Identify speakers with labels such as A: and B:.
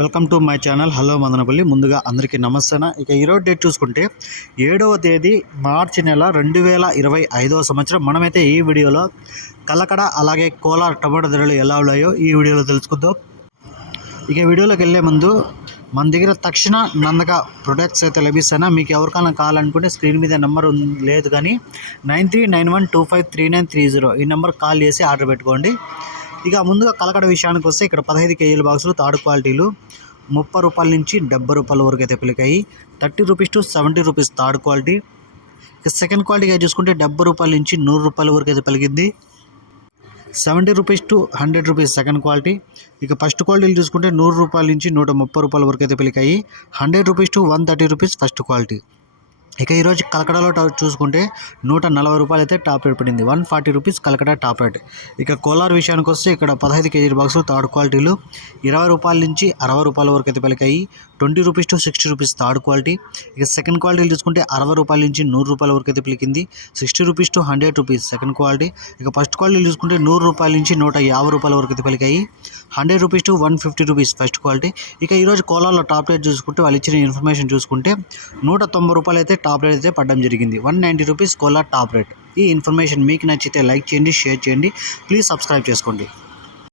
A: Welcome to my channel. Hello Madanapalle. ముందుగా అందరికీ నమస్తే ఇక ఈరోజు డేట్ చూసుకుంటే ఏడవ తేదీ మార్చి నెల రెండు వేల ఇరవై ఐదవ సంవత్సరం. మనమైతే ఈ వీడియోలో కలకడ అలాగే కోలార్ టమాటో ధరలు ఎలా ఉన్నాయో ఈ వీడియోలో తెలుసుకుందాం. ఇక వీడియోలోకి వెళ్ళే ముందు మన దగ్గర తక్షణ నందక ప్రొడక్ట్స్ అయితే లభిస్తాయి మీకు ఎవరికైనా కావాలనుకుంటే స్క్రీన్ మీద నెంబర్ లేదు కానీ nine three nine one two five three nine three zero ఈ నెంబర్ కాల్ చేసి ఆర్డర్ పెట్టుకోండి. ఇక ముందుగా కలకడ విషయానికి వస్తే ఇక్కడ పదహైదు కేజీల బాక్సులు థర్డ్ క్వాలిటీలు ముప్పై రూపాయల నుంచి డెబ్బై రూపాయల వరకు అయితే పిలికాయి. Thirty rupees to seventy rupees third quality. ఇక సెకండ్ క్వాలిటీగా చూసుకుంటే డెబ్బై రూపాయల నుంచి నూరు రూపాయల వరకు అయితే పలికింది seventy rupees to hundred rupees second quality. ఇక ఫస్ట్ క్వాలిటీలు చూసుకుంటే నూరు రూపాయల నుంచి నూట ముప్పై రూపాయల వరకు అయితే పిలికాయి. Hundred rupees to one thirty rupees first quality. ఇక ఈరోజు కలకడలో చూసుకుంటే నూట నలభై రూపాయలు అయితే టాప్ రేట్ పడింది. One forty rupees Kalakada top rate. ఇక కోలార్ విషయానికి వస్తే ఇక్కడ పదహైదు కేజీల బాక్సులు థర్డ్ క్వాలిటీలు. ఇరవై రూపాయల నుంచి అరవై రూపాయల వరకు అయితే పలికాయి. Twenty rupees to sixty rupees third quality. ఇక సెకండ్ క్వాలిటీలు చూసుకుంటే అరవై రూపాయల నుంచి నూరు రూపాయల వరకు అయితే పలికింది. Sixty rupees to hundred rupees second quality. ఇక ఫస్ట్ క్వాలిటీ చూసుకుంటే నూరు రూపాయల నుంచి నూట యాభై రూపాయల వరకు అయితే పలికాయి. Hundred rupees to one fifty rupees first quality. ఇక ఈరోజు కోలార్లో టాప్ రేట్ చూసుకుంటే వాళ్ళు ఇచ్చిన ఇన్ఫర్మేషన్ చూసుకుంటే నూట తొంభై రూపాయలు అయితే టాప్ రేట్ అయితే పడడం జరిగింది. One ninety rupees Kolar top rate. ఈ ఇన్ఫర్మేషన్ మీకు నచ్చితే లైక్ చేయండి షేర్ చేయండి. ప్లీజ్ సబ్స్క్రైబ్ చేసుకోండి.